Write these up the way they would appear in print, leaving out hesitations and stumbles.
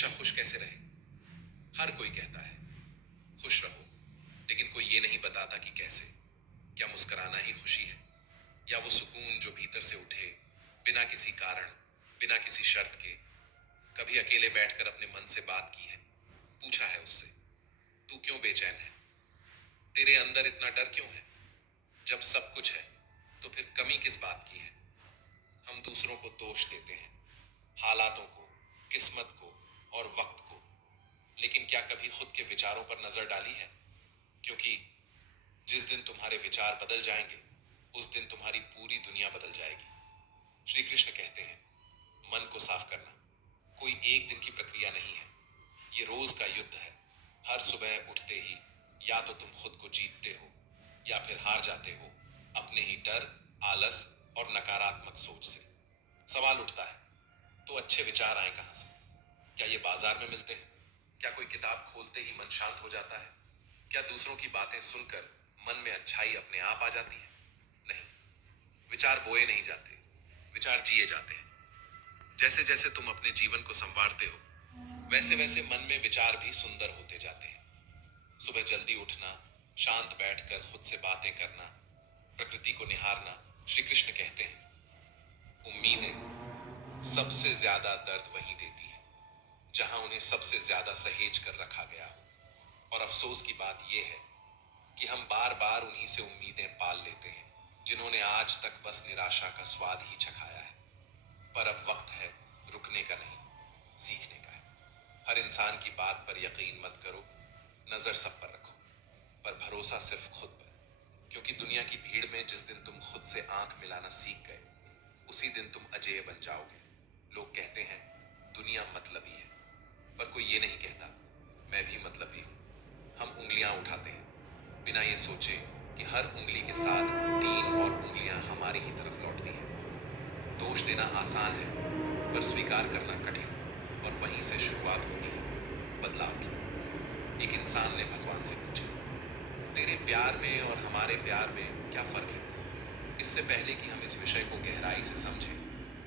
हमेशा खुश कैसे रहे? हर कोई कहता है खुश रहो, लेकिन कोई ये नहीं बताता कि कैसे। क्या मुस्कुराना ही खुशी है, या वो सुकून जो भीतर से उठे बिना किसी कारण, बिना किसी शर्त के? कभी अकेले बैठकर अपने मन से बात की है, पूछा है उससे, तू क्यों बेचैन है? तेरे अंदर इतना डर क्यों है? जब सब कुछ है तो फिर कमी किस बात की है? हम दूसरों को दोष देते हैं, हालातों को, किस्मत को और वक्त को, लेकिन क्या कभी खुद के विचारों पर नजर डाली है? क्योंकि जिस दिन तुम्हारे विचार बदल जाएंगे, उस दिन तुम्हारी पूरी दुनिया बदल जाएगी। श्री कृष्ण कहते हैं, मन को साफ करना कोई एक दिन की प्रक्रिया नहीं है, ये रोज का युद्ध है। हर सुबह उठते ही या तो तुम खुद को जीतते हो या फिर हार जाते हो अपने ही डर, आलस और नकारात्मक सोच से। सवाल उठता है, तो अच्छे विचार आए कहां से? क्या ये बाजार में मिलते हैं? क्या कोई किताब खोलते ही मन शांत हो जाता है? क्या दूसरों की बातें सुनकर मन में अच्छाई अपने आप आ जाती है? नहीं, विचार बोए नहीं जाते, विचार जिए जाते हैं। जैसे जैसे तुम अपने जीवन को संवारते हो, वैसे वैसे मन में विचार भी सुंदर होते जाते हैं। सुबह जल्दी उठना, शांत बैठकर खुद से बातें करना, प्रकृति को निहारना। श्री कृष्ण कहते हैं, उम्मीदें सबसे ज्यादा दर्द वहीं देती है जहां उन्हें सबसे ज्यादा सहेज कर रखा गया हो। और अफसोस की बात यह है कि हम बार बार उन्हीं से उम्मीदें पाल लेते हैं जिन्होंने आज तक बस निराशा का स्वाद ही चखाया है। पर अब वक्त है रुकने का नहीं, सीखने का है। हर इंसान की बात पर यकीन मत करो, नजर सब पर रखो, पर भरोसा सिर्फ खुद पर। क्योंकि दुनिया की भीड़ में जिस दिन तुम खुद से आंख मिलाना सीख गए, उसी दिन तुम अजेय बन जाओगे। लोग कहते हैं दुनिया मतलबी है, पर कोई ये नहीं कहता मैं भी मतलबी हूं। हम उंगलियां उठाते हैं बिना ये सोचे कि हर उंगली के साथ तीन और उंगलियां हमारी ही तरफ लौटती हैं। दोष देना आसान है, पर स्वीकार करना कठिन, और वहीं से शुरुआत होती है बदलाव की। एक इंसान ने भगवान से पूछा, तेरे प्यार में और हमारे प्यार में क्या फर्क है? इससे पहले कि हम इस विषय को गहराई से समझें,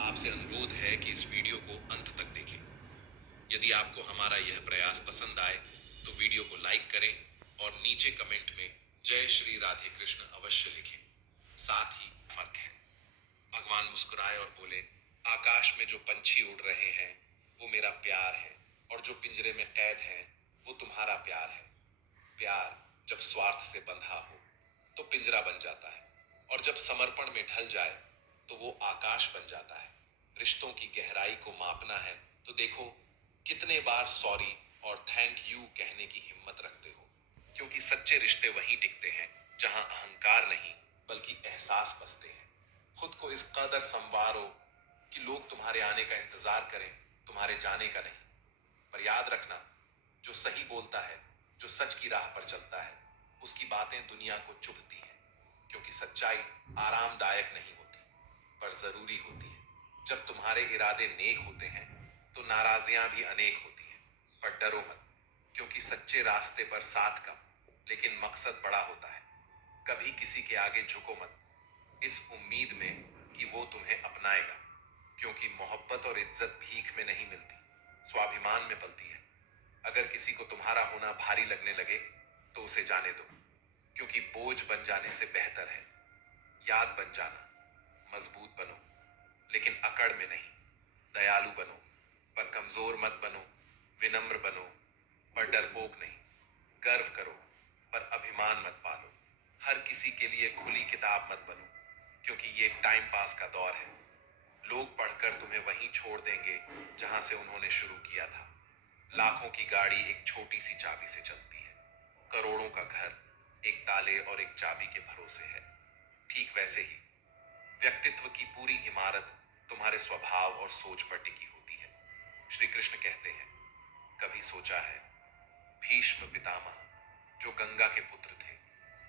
आपसे अनुरोध है कि इस वीडियो को अंत तक देखें। यदि आपको हमारा यह प्रयास पसंद आए तो वीडियो को लाइक करें और नीचे कमेंट में जय श्री राधे कृष्ण अवश्य लिखें। साथ ही फर्क है। भगवान मुस्कुराए और बोले, आकाश में जो पंछी उड़ रहे हैं वो मेरा प्यार है, और जो पिंजरे में कैद हैं वो तुम्हारा प्यार है। प्यार जब स्वार्थ से बंधा हो तो पिंजरा बन जाता है, और जब समर्पण में ढल जाए तो वो आकाश बन जाता है। रिश्तों की गहराई को मापना है तो देखो कितने बार सॉरी और थैंक यू कहने की हिम्मत रखते हो। क्योंकि सच्चे रिश्ते वहीं टिकते हैं जहां अहंकार नहीं बल्कि एहसास बसते हैं। खुद को इस कदर संवारो कि लोग तुम्हारे आने का इंतजार करें, तुम्हारे जाने का नहीं। पर याद रखना, जो सही बोलता है, जो सच की राह पर चलता है, उसकी बातें दुनिया को चुभती हैं। क्योंकि सच्चाई आरामदायक नहीं होती, पर जरूरी होती है। जब तुम्हारे इरादे नेक होते हैं तो नाराजियां भी अनेक होती हैं। पर डरो मत, क्योंकि सच्चे रास्ते पर साथ कम लेकिन मकसद बड़ा होता है। कभी किसी के आगे झुको मत, इस उम्मीद में कि वो तुम्हें अपनाएगा। क्योंकि मोहब्बत और इज्जत भीख में नहीं मिलती, स्वाभिमान में पलती है। अगर किसी को तुम्हारा होना भारी लगने लगे तो उसे जाने दो, क्योंकि बोझ बन जाने से बेहतर है याद बन जाना। मजबूत बनो, लेकिन अकड़ में नहीं। दयालु बनो, पर कमजोर मत बनो। विनम्र बनो, पर डरपोक नहीं। गर्व करो, पर अभिमान मत पालो। हर किसी के लिए खुली किताब मत बनो, क्योंकि ये एक टाइम पास का दौर है। लोग पढ़कर तुम्हें वहीं छोड़ देंगे जहां से उन्होंने शुरू किया था। लाखों की गाड़ी एक छोटी सी चाबी से चलती है, करोड़ों का घर एक ताले और एक चाबी के भरोसे है। ठीक वैसे ही व्यक्तित्व की पूरी इमारत तुम्हारे स्वभाव और सोच पर टिकी होती है। श्री कृष्ण कहते हैं, कभी सोचा है भीष्म पितामह, जो गंगा के पुत्र थे,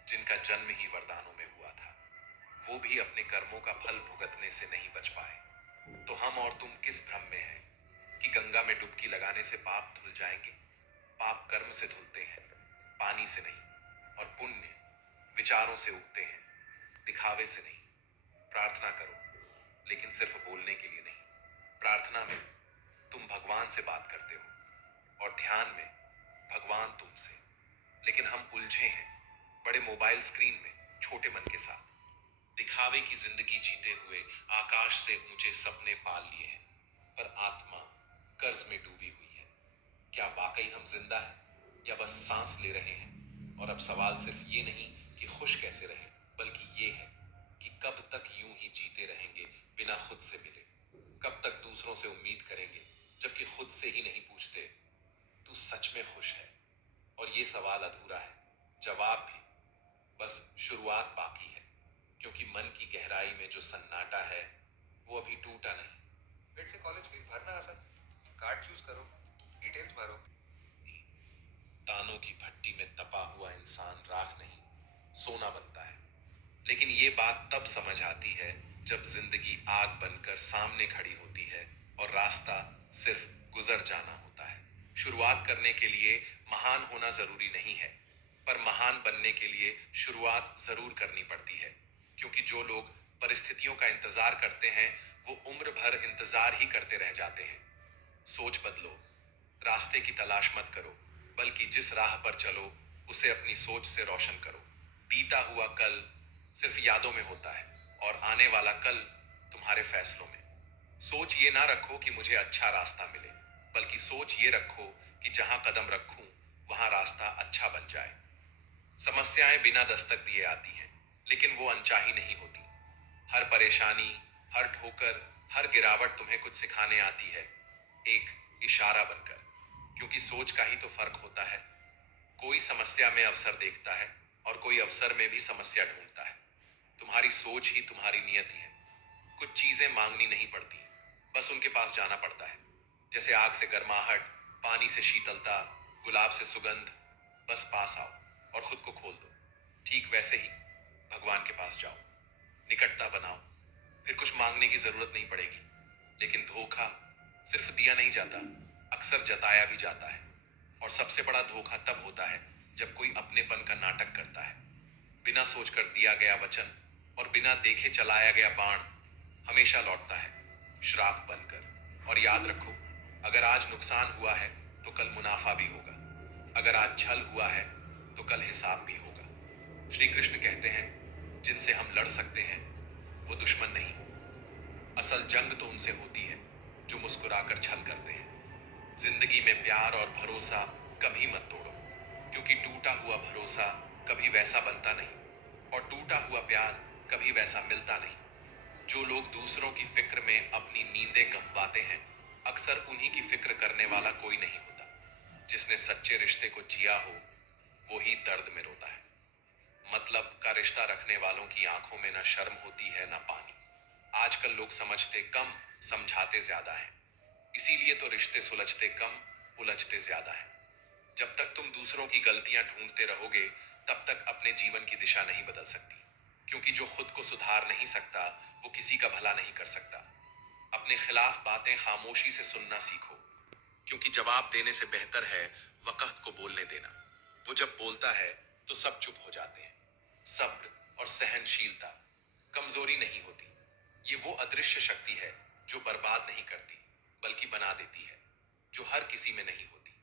जिनका जन्म ही वरदानों में हुआ था, वो भी अपने कर्मों का फल भुगतने से नहीं बच पाए। तो हम और तुम किस भ्रम में हैं कि गंगा में डुबकी लगाने से पाप धुल जाएंगे? पाप कर्म से धुलते हैं, पानी से नहीं। और पुण्य विचारों से उगते हैं, दिखावे से नहीं। प्रार्थना करो, लेकिन सिर्फ बोलने के लिए नहीं। प्रार्थना में तुम भगवान से बात करते हो, और ध्यान में भगवान तुमसे। लेकिन हम उलझे हैं बड़े मोबाइल स्क्रीन में, छोटे मन के साथ। दिखावे की जिंदगी जीते हुए आकाश से ऊंचे सपने पाल लिए हैं, पर आत्मा कर्ज में डूबी हुई है। क्या वाकई हम जिंदा हैं या बस सांस ले रहे हैं? और अब सवाल सिर्फ ये नहीं कि खुश कैसे रहें, बल्कि ये है कि कब तक यूं ही जीते रहेंगे बिना खुद से मिले। कब तक दूसरों से उम्मीद करेंगे जबकि खुद से ही नहीं पूछते, तू सच में खुश है? और ये सवाल अधूरा है, जवाब भी बस शुरुआत बाकी है। क्योंकि मन की गहराई में जो सन्नाटा है वो अभी टूटा नहीं। फिर से कॉलेज फीस भरना आसान, कार्ड चूज करो, डिटेल्स भरो। तानों की भट्टी में तपा हुआ इंसान राख नहीं, सोना बनता है। लेकिन ये बात तब समझ आती है जब जिंदगी आग बनकर सामने खड़ी होती है और रास्ता सिर्फ गुजर जाना होता है। शुरुआत करने के लिए महान होना जरूरी नहीं है, पर महान बनने के लिए शुरुआत जरूर करनी पड़ती है। क्योंकि जो लोग परिस्थितियों का इंतजार करते हैं वो उम्र भर इंतजार ही करते रह जाते हैं। सोच बदलो, रास्ते की तलाश मत करो, बल्कि जिस राह पर चलो उसे अपनी सोच से रोशन करो। बीता हुआ कल सिर्फ यादों में होता है और आने वाला कल तुम्हारे फैसलों में। सोच ये ना रखो कि मुझे अच्छा रास्ता मिले, बल्कि सोच ये रखो कि जहां कदम रखूं वहां रास्ता अच्छा बन जाए। समस्याएं बिना दस्तक दिए आती हैं, लेकिन वो अनचाही नहीं होती। हर परेशानी, हर ठोकर, हर गिरावट तुम्हें कुछ सिखाने आती है, एक इशारा बनकर। क्योंकि सोच का ही तो फर्क होता है। कोई समस्या में अवसर देखता है और कोई अवसर में भी समस्या ढूंढता है। तुम्हारी सोच ही तुम्हारी नियति है। कुछ चीजें मांगनी नहीं पड़ती, बस उनके पास जाना पड़ता है। जैसे आग से गर्माहट, पानी से शीतलता, गुलाब से सुगंध। बस पास आओ और खुद को खोल दो। ठीक वैसे ही भगवान के पास जाओ, निकटता बनाओ, फिर कुछ मांगने की जरूरत नहीं पड़ेगी। लेकिन धोखा सिर्फ दिया नहीं जाता, अक्सर जताया भी जाता है। और सबसे बड़ा धोखा तब होता है जब कोई अपनेपन का नाटक करता है। बिना सोचकर दिया गया वचन और बिना देखे चलाया गया बाण हमेशा लौटता है, श्राप बनकर। और याद रखो, अगर आज नुकसान हुआ है तो कल मुनाफा भी होगा। अगर आज छल हुआ है तो कल हिसाब भी होगा। श्री कृष्ण कहते हैं, जिनसे हम लड़ सकते हैं वो दुश्मन नहीं, असल जंग तो उनसे होती है जो मुस्कुराकर छल करते हैं। जिंदगी में प्यार और भरोसा कभी मत तोड़ो, क्योंकि टूटा हुआ भरोसा कभी वैसा बनता नहीं और टूटा हुआ प्यार कभी वैसा मिलता नहीं। जो लोग दूसरों की फिक्र में अपनी नींदें गंवाते हैं, अक्सर उन्हीं की फिक्र करने वाला कोई नहीं होता। जिसने सच्चे रिश्ते को जिया हो वो ही दर्द में रोता है। मतलब का रिश्ता रखने वालों की आंखों में ना शर्म होती है ना पानी। आजकल लोग समझते कम, समझाते ज्यादा हैं। इसीलिए तो रिश्ते सुलझते कम, उलझते ज्यादा हैं। जब तक तुम दूसरों की गलतियां ढूंढते रहोगे तब तक अपने जीवन की दिशा नहीं बदल सकती। क्योंकि जो खुद को सुधार नहीं सकता वो किसी का भला नहीं कर सकता। अपने खिलाफ बातें खामोशी से सुनना सीखो, क्योंकि जवाब देने से बेहतर है वक़्त को बोलने देना। वो जब बोलता है तो सब चुप हो जाते हैं। सब्र और सहनशीलता कमजोरी नहीं होती, ये वो अदृश्य शक्ति है जो बर्बाद नहीं करती बल्कि बना देती है, जो हर किसी में नहीं होती।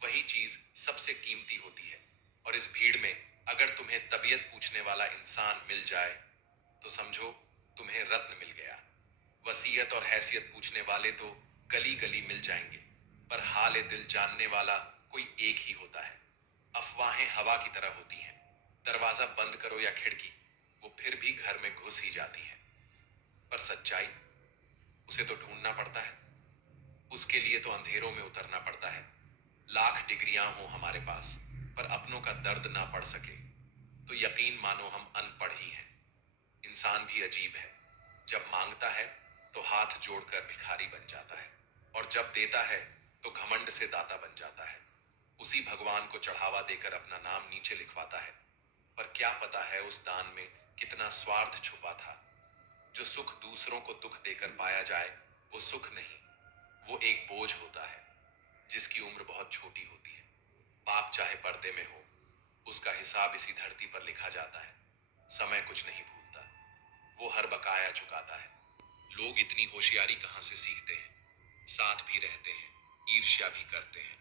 वही चीज सबसे कीमती होती है। और इस भीड़ में अगर तुम्हें तबीयत पूछने वाला इंसान मिल जाए तो समझो तुम्हें रत्न मिल गया। वसीयत और हैसियत पूछने वाले तो गली गली मिल जाएंगे, पर हाल दिल जानने वाला कोई एक ही होता है। अफवाहें हवा की तरह होती हैं, दरवाजा बंद करो या खिड़की, वो फिर भी घर में घुस ही जाती हैं। पर सच्चाई, उसे तो ढूंढना पड़ता है। उसके लिए तो अंधेरों में उतरना पड़ता है। लाख डिग्रियां हो हमारे पास, पर अपनों का दर्द ना पढ़ सके तो यकीन मानो हम अनपढ़ ही हैं। इंसान भी अजीब है, जब मांगता है तो हाथ जोड़कर भिखारी बन जाता है, और जब देता है तो घमंड से दाता बन जाता है। उसी भगवान को चढ़ावा देकर अपना नाम नीचे लिखवाता है। पर क्या पता है उस दान में कितना स्वार्थ छुपा था। जो सुख दूसरों को दुख देकर पाया जाए वो सुख नहीं, वो एक बोझ होता है जिसकी उम्र बहुत छोटी होती है। पाप चाहे पर्दे में हो, उसका हिसाब इसी धरती पर लिखा जाता है। समय कुछ नहीं भूलता, वो हर बकाया चुकाता है। लोग इतनी होशियारी कहां से सीखते हैं? साथ भी रहते हैं, ईर्ष्या भी करते हैं,